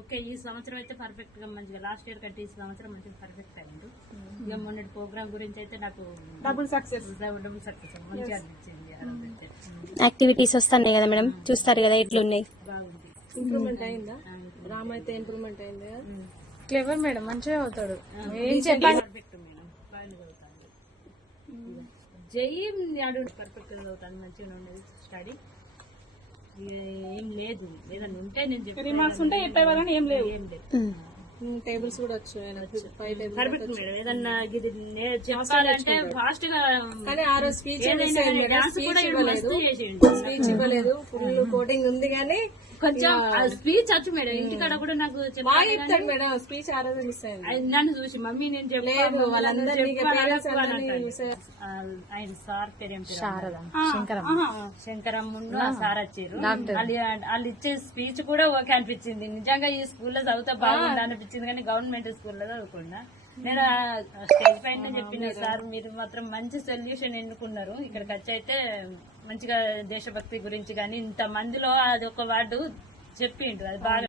Okay ఈ సంవత్సరం అయితే పర్ఫెక్ట్ గా మంచిగా లాస్ట్ ఇయర్ కంటే ఈ సంవత్సరం మంచిగా పర్ఫెక్ట్ అయ్యిండు. ఇక మొన్నటి ప్రోగ్రామ్ గురించి అయితే నాకు డబుల్ సక్సెస్ మంచిగా అనిపించింది. యాక్టివిటీస్ వస్తున్నాయి కదా మేడం, చూస్తారు కదా ఎట్లున్నాయి. బాగుంది. ఇంప్రూవ్మెంట్ అయిందా? రామ్ అయితే ఇంప్రూవ్మెంట్ అయింది కదా. క్లెవర్ మేడం, మంచిగా అవుతాడు. పర్ఫెక్ట్ మేడం, బాగా చదువుతాను. పర్ఫెక్ట్ గా చదువుతాను, మంచిగా ఉండేది స్టడీ. ఏం లేదు, ఏదన్నా ఉంటే నేను చెప్పి రిమార్క్స్ ఉంటే చెప్పేవాళ్ళని ఏం లేవు. టేబుల్స్ కూడా వచ్చు పర్ఫెక్ట్ మేడం. ఏదన్నా ఇది చెప్పాలంటే ఫాస్ట్ గా, కానీ ఆ రోజు స్పీచ్ చేసేయండి. స్పీచ్ ఇవ్వలేదు. ఫుల్ కోటింగ్ ఉంది కానీ కొంచెం స్పీచ్ వచ్చు మేడం. ఇంటికాడ కూడా నాకు బాగా చెప్తాడు మేడం. స్పీచ్ ఆ రోజు మిస్ అయింది. నన్ను చూసి మమ్మీ నేను చెప్పలేదు వాళ్ళందరినీ ఆయన సార్ పేరు శారదా శంకరమ్మును ఆ సార్ వచ్చారు. వాళ్ళు ఇచ్చే స్పీచ్ కూడా ఓకే అనిపించింది. నిజంగా ఈ స్కూల్లో చదివితే బాగుంది అనిపించింది, కానీ గవర్నమెంట్ స్కూల్లో చదువుకున్నా. నేను స్టేజ్ పైన చెప్పిన సార్ మీరు మాత్రం మంచి సొల్యూషన్ ఎన్నుకున్నారు. ఇక్కడికి వచ్చి అయితే మంచిగా దేశభక్తి గురించి కానీ ఇంత మందిలో అది ఒక వార్డు చెప్పిండు, అది బాగా